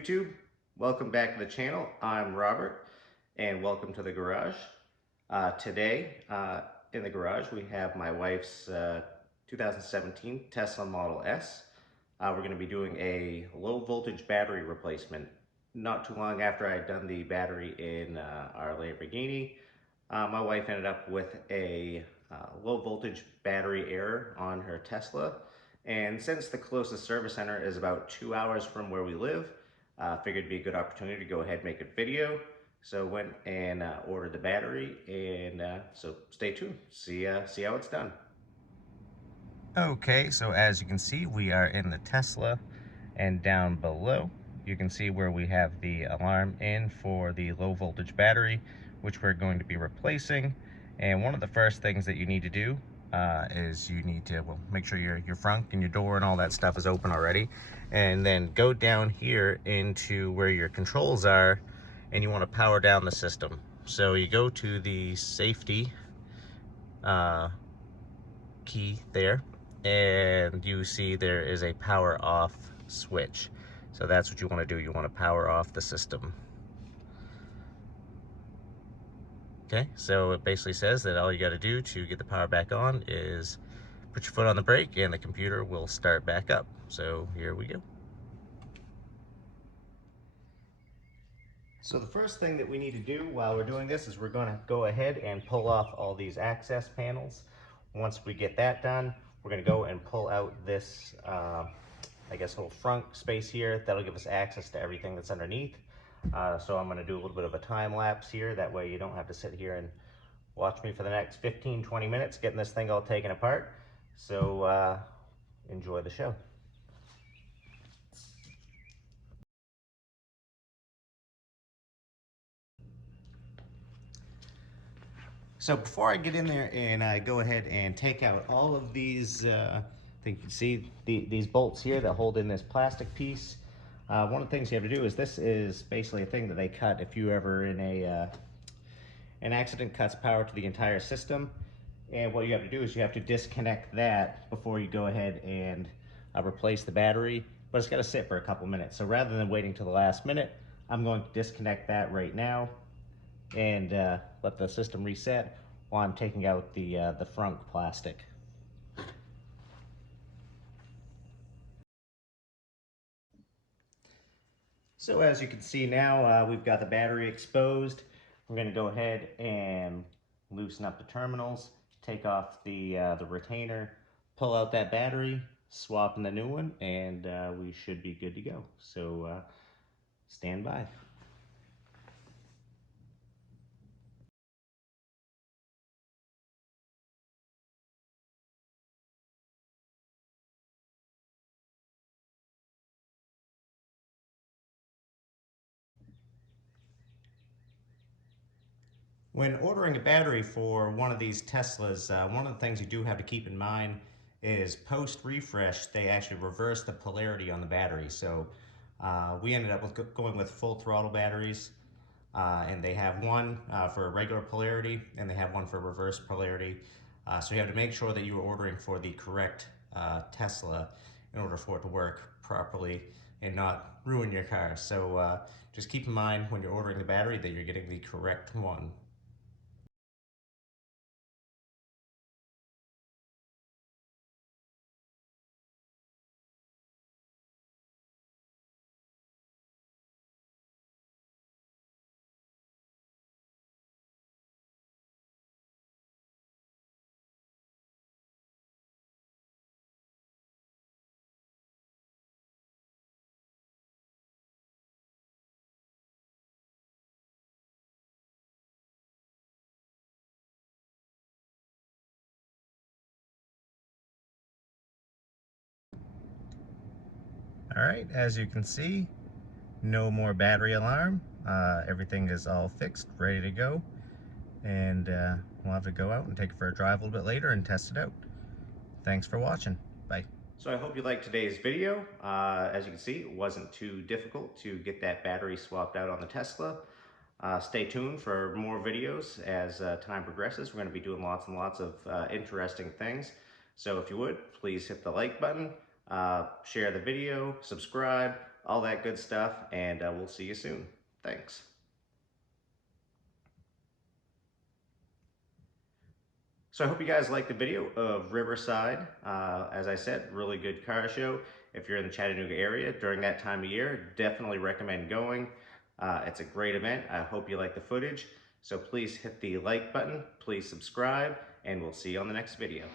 YouTube? Welcome back to the channel. I'm Robert and welcome to the garage. Today in the garage we have my wife's 2017 Tesla Model S. We're going to be doing a low voltage battery replacement. Not too long after I had done the battery in our Lamborghini, my wife ended up with a low voltage battery error on her Tesla. And since the closest service center is about 2 hours from where we live, figured it'd be a good opportunity to go ahead and make a video. So went and ordered the battery, and so stay tuned. See how it's done. Okay, so as you can see, we are in the Tesla, and down below you can see where we have the alarm in for the low voltage battery, which we're going to be replacing. And one of the first things that you need to do is you need to, well, make sure your front and your door and all that stuff is open already, and then go down here into where your controls are, and you want to power down the system. So you go to the safety key there, and you see there is a power off switch. So that's what you want to do. You want to power off the system. Okay, so it basically says that all you got to do to get the power back on is put your foot on the brake and the computer will start back up. So here we go. So the first thing that we need to do while we're doing this is we're going to go ahead and pull off all these access panels. Once we get that done, we're going to go and pull out this, I guess, whole front space here. That'll give us access to everything that's underneath. So I'm going to do a little bit of a time lapse here. That way you don't have to sit here and watch me for the next 15-20 minutes getting this thing all taken apart. So enjoy the show. So before I get in there and I go ahead and take out all of these, I think you can see these bolts here that hold in this plastic piece. One of the things you have to do is, this is basically a thing that they cut if you ever in an accident cuts power to the entire system. And what you have to do is you have to disconnect that before you go ahead and replace the battery. But it's got to sit for a couple minutes. So rather than waiting till the last minute, I'm going to disconnect that right now and let the system reset while I'm taking out the front plastic. So as you can see now, we've got the battery exposed. We're going to go ahead and loosen up the terminals, take off the retainer, pull out that battery, swap in the new one, and we should be good to go. So stand by. When ordering a battery for one of these Teslas, one of the things you do have to keep in mind is post-refresh, they actually reverse the polarity on the battery. So we ended up with going with full throttle batteries, and they have one for regular polarity and they have one for reverse polarity. So you have to make sure that you are ordering for the correct Tesla in order for it to work properly and not ruin your car. So just keep in mind when you're ordering the battery that you're getting the correct one. All right, as you can see, no more battery alarm. Everything is all fixed, ready to go. And we'll have to go out and take it for a drive a little bit later and test it out. Thanks for watching. Bye. So I hope you liked today's video. As you can see, it wasn't too difficult to get that battery swapped out on the Tesla. Stay tuned for more videos as time progresses. We're going to be doing lots and lots of interesting things. So if you would, please hit the like button, share the video, subscribe, all that good stuff, and we'll see you soon. Thanks. So I hope you guys liked the video of Riverside. As I said, really good car show. If you're in the Chattanooga area during that time of year, definitely recommend going. It's a great event. I hope you like the footage. So please hit the like button, please subscribe, and we'll see you on the next video.